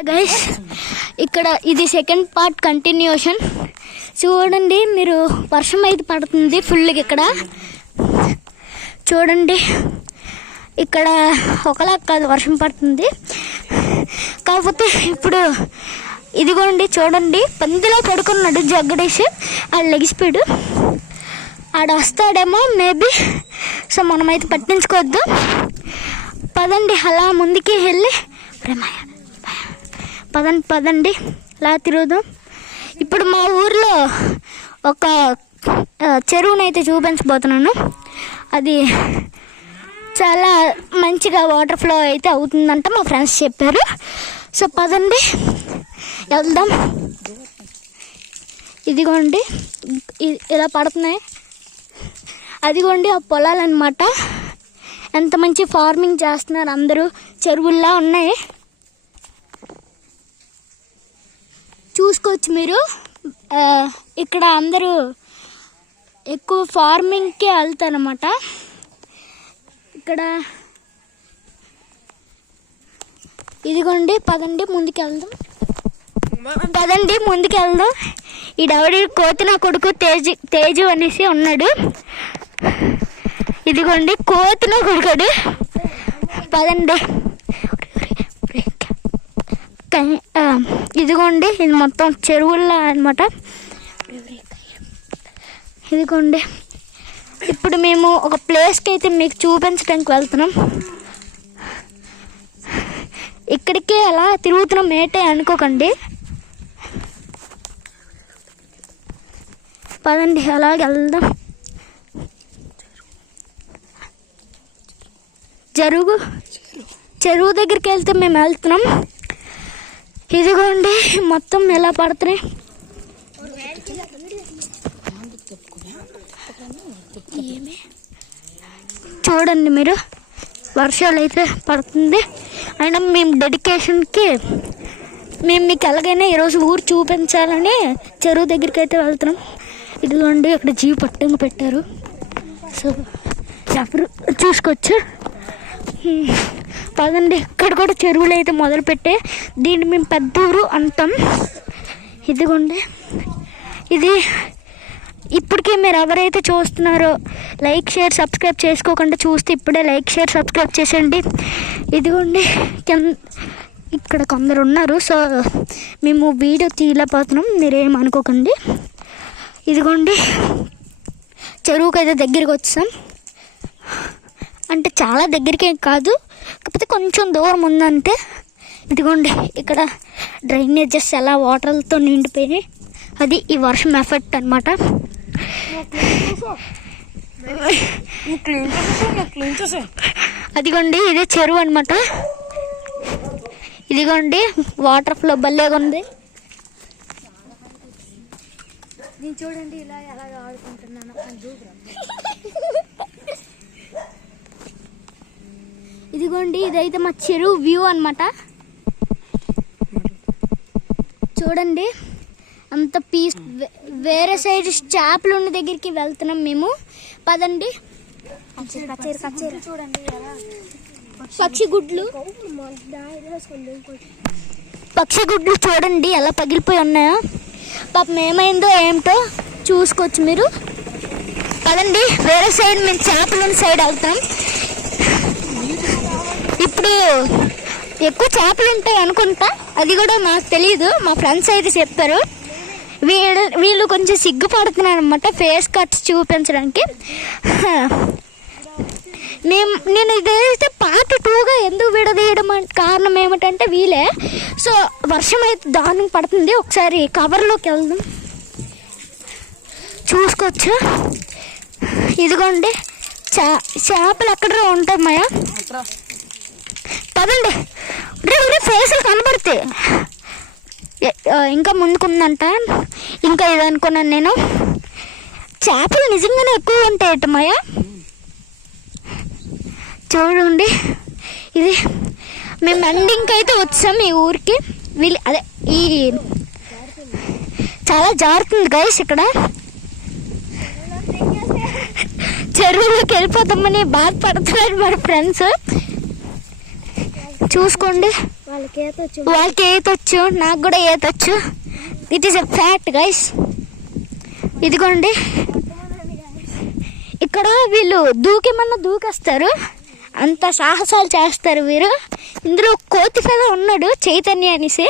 Guys ఇక్కడ ఇది second part continuation. చూడండి మీరు, వర్షం అయితే పడుతుంది ఫుల్గా. ఇక్కడ చూడండి, ఇక్కడ ఒకలా కాదు వర్షం పడుతుంది. కాకపోతే ఇప్పుడు ఇదిగోండి చూడండి, పందిలో పడుకున్నాడు జగ్గడేసి. ఆడు లెగిసిపోయాడు, ఆడు వస్తాడేమో మేబీ. సో మనమైతే పట్టించుకోవద్దు. పదండి అలా ముందుకి వెళ్ళి, పదండి అలా తిరుగుదాం. ఇప్పుడు మా ఊర్లో ఒక చెరువునైతే చూపించబోతున్నాను. అది చాలా మంచిగా వాటర్ ఫ్లో అయితే అవుతుందంట మా ఫ్రెండ్స్ చెప్పారు. సో పదండి వెళ్దాం. ఇదిగోండి ఇలా పడుతున్నాయి, అదిగోండి ఆ పొలాలు అన్నమాట. ఎంత మంచి ఫార్మింగ్ చేస్తున్నారు అందరూ, చెరువుల్లా ఉన్నాయి. చూసుకోవచ్చు మీరు. ఇక్కడ అందరూ ఎక్కువ ఫార్మింగ్కే వెళ్తారన్నమాట. ఇక్కడ ఇదిగోండి, పదండి ముందుకు వెళ్దాం. ఈ డవడి కోతి నా కొడుకు తేజు అనేసి ఉన్నాడు. ఇదిగోండి కోతి నా కొడుకుడు. పదండి. ఇదిగోండి ఇది మొత్తం చెరువుల్లో అనమాట. ఇదిగోండి ఇప్పుడు మేము ఒక ప్లేస్కి అయితే మీకు చూపించడానికి వెళ్తున్నాం. ఇక్కడికే అలా తిరుగుతున్నాం, మేటే అనుకోకండి. పదండి అలాగే వెళ్దాం. చెరువు దగ్గరికి వెళ్తే మేము వెళ్తున్నాం. ఇదిగోండి మొత్తం ఎలా పడుతున్నాయి. చూడండి మీరు, వర్షాలు అయితే పడుతుంది. అయినా మేము డెడికేషన్కి మేము మీకు ఎలాగైనా ఈరోజు ఊరు చూపించాలని చెరువు దగ్గరికి అయితే వెళ్తున్నాం. ఇదిగోండి ఇక్కడ జీప్ పట్టంగా పెట్టారు. సో ఎవరు చూసుకోవచ్చు. పదండి, ఇక్కడ కూడా చెరువులు అయితే మొదలుపెట్టే. దీన్ని మేము పెద్ద ఊరు అంటాం. ఇదిగోండి ఇది. ఇప్పటికీ మీరు ఎవరైతే చూస్తున్నారో లైక్ షేర్ సబ్స్క్రైబ్ చేసుకోకుండా చూస్తే ఇప్పుడే లైక్ షేర్ సబ్స్క్రైబ్ చేసేయండి. ఇదిగోండి ఇక్కడ కొందరు ఉన్నారు. సో మేము వీడియో తీయలేకపోతున్నాం, మీరేం అనుకోకండి. ఇదిగోండి చెరువుకి అయితే దగ్గరికి వచ్చాం. అంటే చాలా దగ్గరికి కాదు, కాకపోతే కొంచెం దూరం ఉందంటే. ఇదిగోండి ఇక్కడ డ్రైనేజెస్ ఎలా వాటర్లతో నిండిపోయినాయి. అది ఈ వర్షం ఎఫెక్ట్ అనమాట. అదిగోండి ఇదే చెరువు అనమాట. ఇదిగోండి వాటర్ ఫ్లో భలేగా ఉంది. నేను చూడండి ఇలా ఎలా ఆడుకుంటున్నాను. ఇదిగోండి ఇదైతే మా చెరువు వ్యూ అనమాట. చూడండి అంత పీస్. వేరే సైడ్ చేపలు ఉన్న దగ్గరికి వెళ్తున్నాం మేము. పదండి. చూడండి పక్షి గుడ్లు చూడండి ఎలా పగిలిపోయి ఉన్నాయో. పాపం ఏమైందో ఏమిటో చూసుకోవచ్చు మీరు. పదండి వేరే సైడ్ మేము చేపలు ఉన్న సైడ్ వెళ్తాం. ఇప్పుడు ఎక్కువ చేపలు ఉంటాయి అనుకుంటా, అది కూడా నాకు తెలియదు. మా ఫ్రెండ్స్ అయితే చెప్పారు. వీళ్ళు కొంచెం సిగ్గుపడుతున్నారు అనమాట ఫేస్ కట్స్ చూపించడానికి. నేను ఇదైతే పార్ట్ 2గా ఎందుకు విడదీయడం కారణం ఏమిటంటే వీళ్ళే. సో వర్షం అయితే దారుణం పడుతుంది. ఒకసారి కవర్లోకి వెళ్దాం, చూసుకోవచ్చు. ఇదిగోండి చేపలు ఎక్కడ ఉంటాయి మాయా. పదండి, ఫేసులు కనబడతాయి. ఇంకా ముందుకుందంట. ఇంకా ఇది అనుకున్నాను నేను, చేపలు నిజంగానే ఎక్కువ ఉంటాయట మాయా. చూడండి ఇది మేము ఎండింగ్కి అయితే వచ్చాం ఈ ఊరికి. అదే ఈ చాలా జారుతుంది గైస్. ఇక్కడ చెరువులోకి వెళ్ళిపోతామని బాధపడుతున్నారు మరి ఫ్రెండ్స్. చూసుకోండి. వాళ్ళకి ఈతొచ్చు, నాకు కూడా ఈతొచ్చు. It is a fact guys. ఇదిగోండి ఇక్కడ వీళ్ళు దూకేమన్నా దూకేస్తారు, అంత సాహసాలు చేస్తారు వీరు. ఇందులో కోతి ఫెలో ఉన్నాడు చైతన్య అనేసి.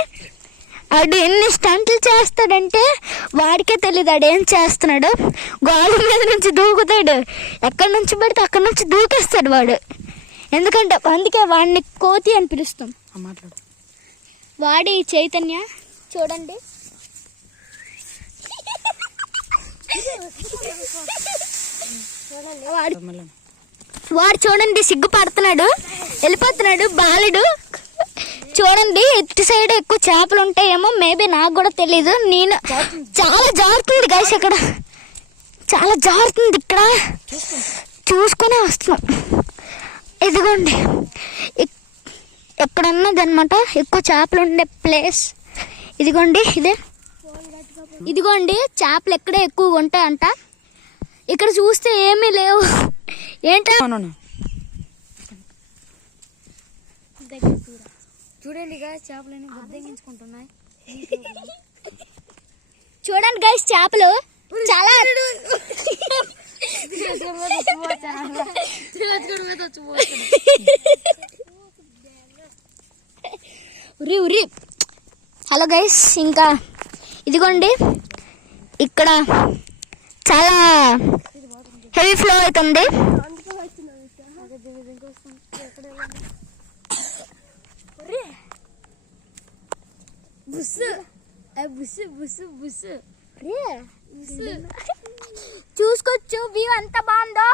వాడు ఎన్ని స్టంట్లు చేస్తాడంటే వాడికే తెలియదు ఆడేం చేస్తున్నాడు. గోడ మీద నుంచి దూకుతాడు, ఎక్కడి నుంచి పడితే అక్కడి నుంచి దూకేస్తాడు వాడు. ఎందుకంటే అందుకే వాడిని కోతి అని పిలుస్తాం. వాడి చైతన్య చూడండి. వాడు చూడండి సిగ్గుపడుతున్నాడు, వెళ్ళిపోతున్నాడు బాలుడు. చూడండి ఇటు సైడ్ ఎక్కువ చేపలు ఉంటాయేమో, మేబీ నాకు కూడా తెలీదు. నేను చాలా జారుతుంది గైస్, ఇక్కడ చాలా జారుతుంది. ఇక్కడ చూసుకునే వస్తున్నాం. ఇదిగోండి ఎక్కడ ఉన్నదన్నమాట ఎక్కువ చేపలు ఉండే ప్లేస్. ఇదిగోండి ఇదిగోండి చేపలు ఎక్కడే ఎక్కువగా ఉంటాయంట. ఇక్కడ చూస్తే ఏమీ లేవు. ఏంటో చూడండి గైస్, చేపలని బద్దగించుకుంటున్నాయి. చూడండి గైస్ చేపలు చాలా ఉరి ఉరి. హలో గైస్, ఇంకా ఇదిగోండి ఇక్కడ చాలా హెవీ ఫ్లో అవుతుంది. చూసుకోవచ్చు వ్యూ ఎంత బాగుందో.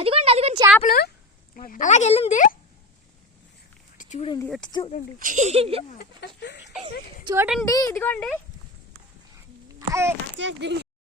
అదిగోండి అదిగోండి చేపలు అలాగే వెళ్ళింది. చూడండి అటు చూడండి చూడండి ఇదిగోండి.